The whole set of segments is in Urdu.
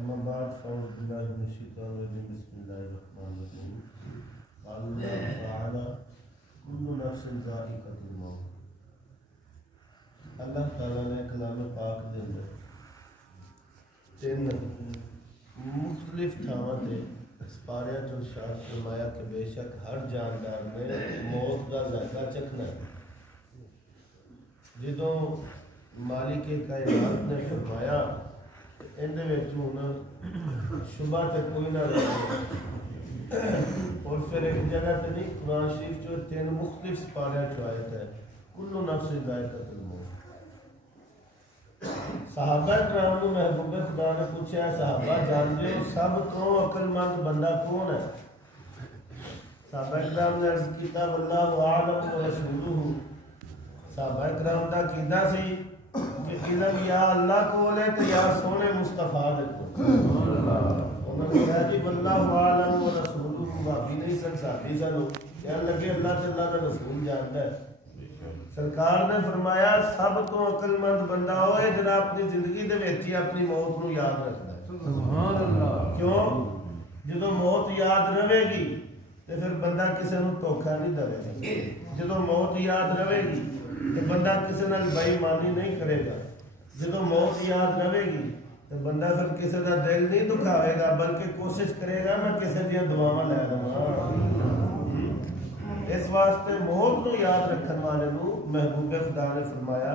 اما بعد فاعوذ باللہ من الشیطان الرجیم بسم اللہ الرحمن الرحیم قال اللہ تعالی کل نفس ذائقۃ الموت. اللہ تعالیٰ نے کلام پاک دے اندر تین مختلف تھاواں تے سپاریاں چ ارشاد فرمایا کہ بے شک ہر جاندار نے موت کا ذائقہ چکھنا ہے. جدوں مالک کائنات نے فرمایا اندے وچ ہن شبہ تے کوئی نہ رہے. اور پھر ایک جگہ تے نہیں قرآن شریف جو تین مختلف سپاریاں چ آیت ہے کل نفس ذائقۃ الموت. صحابہ کرام کو محبوب خدا نے پوچھا صحابہ جانتے ہو سب تو عقل مند بندہ کون ہے؟ صحابہ کرام نے عرض کیتا واللہ اعلم ورسولہ. صحابہ کرام دا عقیدہ سی کہ علم یا اللہ کول ہے تو یا سونے مصطفیٰ دے کول. انہوں نے کہا جی واللہ اعلم ورسولہ بھابی نہیں سن صحابی سن کہنے لگے اللہ تے اللہ دا رسول جانتا ہے. سرکار نے فرمایا سب تو عقل مند بندہ ہوئے جڑا اپنی زندگی دے وچ ہی اپنی موت نو یاد رکھدا ہے. سبحان اللہ. کیوں جدوں موت یاد رہے گی تے پھر بندہ کسے نو دھوکا نہیں دے گا. جدوں موت یاد رہے گی تے بندہ کسے نال بے ایمانی نہیں کرے گا. جدوں موت یاد رہے گی تے بندہ پھر کسے دا دل نہیں دکھاوے گا بلکہ کوشش کرے گا میں کسے دی دعاواں لے لواں. اس واسطے موت نو یاد رکھن والے نو محبوب خدا نے فرمایا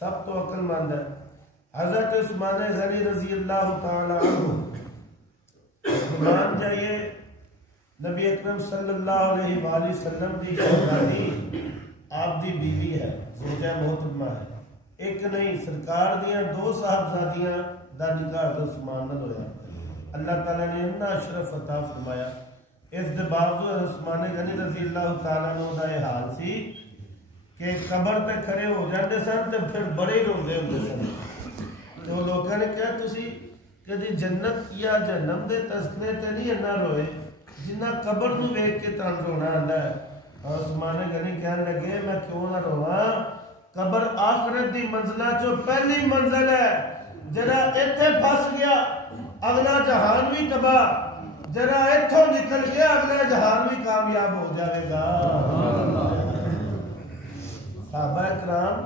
سب تو عقل مند ہے. حضرت عثمان غنی رضی اللہ تعالی عنہ ایمان چاہیے نبی اکرم صلی اللہ علیہ وآلہ وسلم دی شہزادی آپ دی بیوی ہے زوجہ محترمہ ہے. ایک نہیں سرکار دیاں دو صاحبزادیاں دا نکاح عثمان نال ہویا. اللہ تعالی نے اتنا اشرف عطا فرمایا. اس دے باوجود عثمان غنی رضی اللہ تعالیٰ عنہ دا یہ حال سی کہ قبر تے کھڑے ہو جاندے سن تے پھر بڑے روندے ہوندے سن. تو لوگوں نے کہا تسی کدی جنت یا جہنم دے تذکرے تے نہیں انا روئے جنہ قبر نو ویکھ کے تان رونا آندا ہے. اور عثمان غنی کہنے لگے میں کیوں نہ رواں قبر آخرت دی منزلہ چو پہلی منزل ہے. جڑا ایتھے پھس گیا اگلا جہان بھی تباہ جرا ایتھوں نکل گیا اگلا جہان بھی کامیاب ہو جائے گا. صحابہ کرام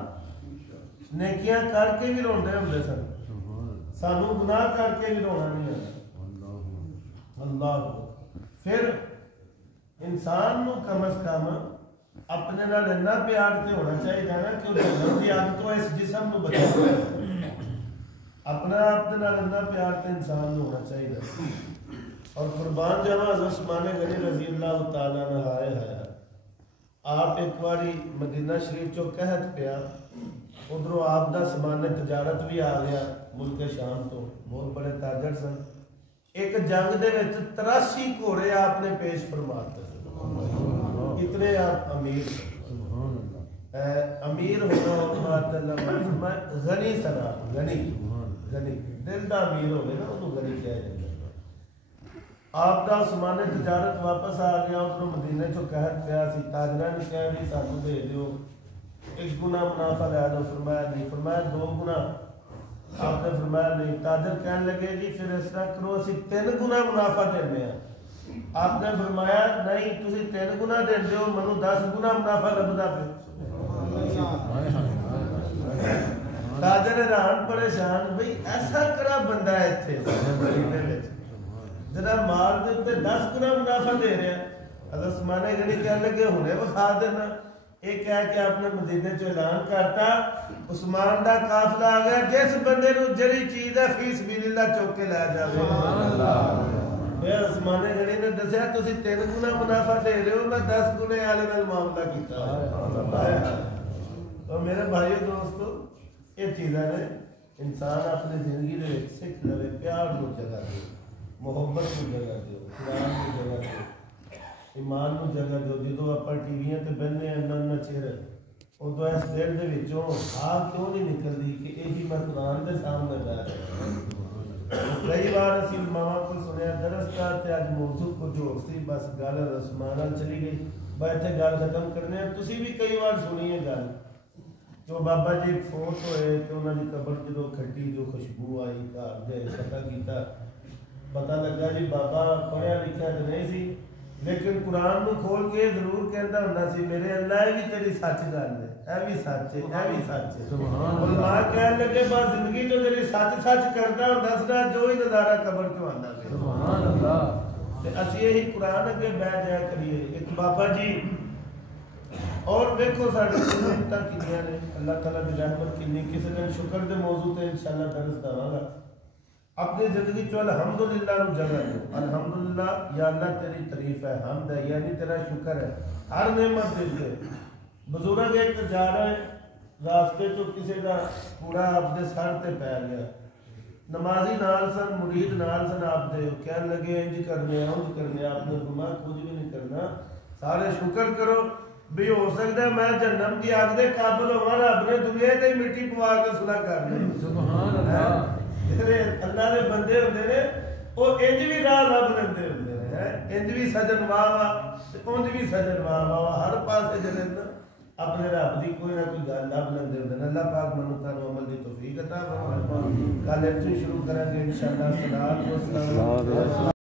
نیکیاں کر کے بھی روندے ہوندے سن. سانو گناہ کر کے بھی رونا نہیں آتا. اللہ پھر انسان نو کم از کم اپنے نال اتنا پیار تے ہونا چاہیے نا کہ جہنم دی اگ تو اس جسم نو بچاوے. اپنا اپنے نال اتنا پیار تے انسان نو ہونا چاہیے. اور قربان جاواں عثمان غنی رضی اللہ تعالیٰ عنہ آئے ہے آپ ایک باری مدینہ شریف چو قحط پیا ادھروں آپ دا سامان تجارت بھی آ گیا ملک شام تو بہت بڑے تاجر سن. ایک جنگ دے وچ 83 گھوڑے آپ نے پیش فرماتے سن. اتنے آپ امیر امیر ہونا اللہ فرمائے غنی سنا غنی غنی دل دا امیر ہوگا نا انہوں غنی کہہ جائے. آپ دا عثمان تجارت واپس آ گیا ادھر مدینے چو قحط پیا سی. تاجراں نے کہا بھی سانو دے دیو ایک گنا منافع لے لو. فرمایا نہیں. فرمایا 2 گنا. آپ نے فرمایا نہیں. تاجر کہنے لگے جی پھر اس طرح کرو اسی 3 گنا منافع دینے ہیں. آپ نے فرمایا نہیں تسی 3 گنا دے دیو منو 10 گنا منافع لبدا پہ. تاجر حیران پریشان بھئی ایسا کرا بندہ ہے اتھے جنہ مال دے تے 10 گنا منافع دے رہے ہیں. حضرت عثمان غنی کہنے لگے ہونے بخا دینا. ایک ہے کہ آپ نے مدینے چو اعلان کرتا عثمان دا قافلہ آ گیا جس بندے نو جڑی چیز ہے فی سبیل اللہ چوک کے لے جاوے. پھر عثمان غنی نے دسیا تسی 3 گنا منافع دے رہے ہو میں 10 گنے والے نال معاملہ کیتا. اور میرے بھائیو دوستو یہ چیزاں نے انسان اپنی زندگی دے سکھ لے. پیار نو جگہ دے محبت کو جگہ دیو قرآن کو جگہ دیو ایمان کو جگہ دیو. جدو اپا ٹی ویاں تے بہنے اننا چہرے ادو اس دل دے وچوں آگ کیوں نہیں نکلدی کہ یہی میں قرآن دے سامنے بیٹھ رہا. کئی بار اسی ماواں کو سنیا درس کا تے اج موضوع کو جو سی بس گل رسمانہ چلی گئی بیٹھے گل ختم کرنے. تسی بھی کئی بار سنی ہے گل تو بابا جی فوت ہوئے تو انہوں نے قبر جدو کھٹی جو خوشبو آئی گھر گئے پتہ کیتا پتہ لگا جی بابا پڑھیا لکھا تو نہیں سی لیکن قرآن کو کھول کے ضرور کہتا ہوں سی میرے اللہ یہ بھی تیری سچ گل ہے اے بھی سچ ہے اے بھی سچ ہے علماء کہنے لگے بس زندگی تو تیری سچ سچ کرتا ہوں دسنا جو ہی نظارہ قبر چوں آندا سی سبحان اللہ تے اسی یہی قرآن اگے بیٹھ جایا کریے ایک بابا جی اور دیکھو ساڈے نعمتاں کتنیاں نے اللہ تعالیٰ کی رحمت کتنی کسی دن شکر دے موضوع تے انشاءاللہ درس داں گا اپنی زندگی چو الحمدللہ نو جگہ دو الحمدللہ یا اللہ تیری تعریف ہے حمد ہے یعنی تیرا شکر ہے ہر نعمت دے بزرگ ایک جا رہا ہے راستے تو کسی کا کوڑا آپ دے سر تے پی گیا نمازی نال سن مرید نال سن آپ دے کہنے لگے انج کرنے آپ نے فرمایا کچھ بھی نہیں کرنا سارے شکر کرو بھی ہو سکتا ہے میں جہنم دی آگ دے قابل ہوا رب نے دنیا تے مٹی پوا کے صلح کر لی سبحان اللہ اللہ نے بندے ہوندے نے وہ انج بھی راہ لب لیندے ہوندے نے انج بھی سجن واہ واہ انج بھی سجن واہ واہ ہر پاسے جڑے اپنے رب دی کوئی نہ کوئی گل لب لیندے ہوندے نے اللہ پاک منو تانوں عمل دی توفیق عطا فرمائے کل ایتھے شروع کریں گے انشاءاللہ صلاۃ و سلام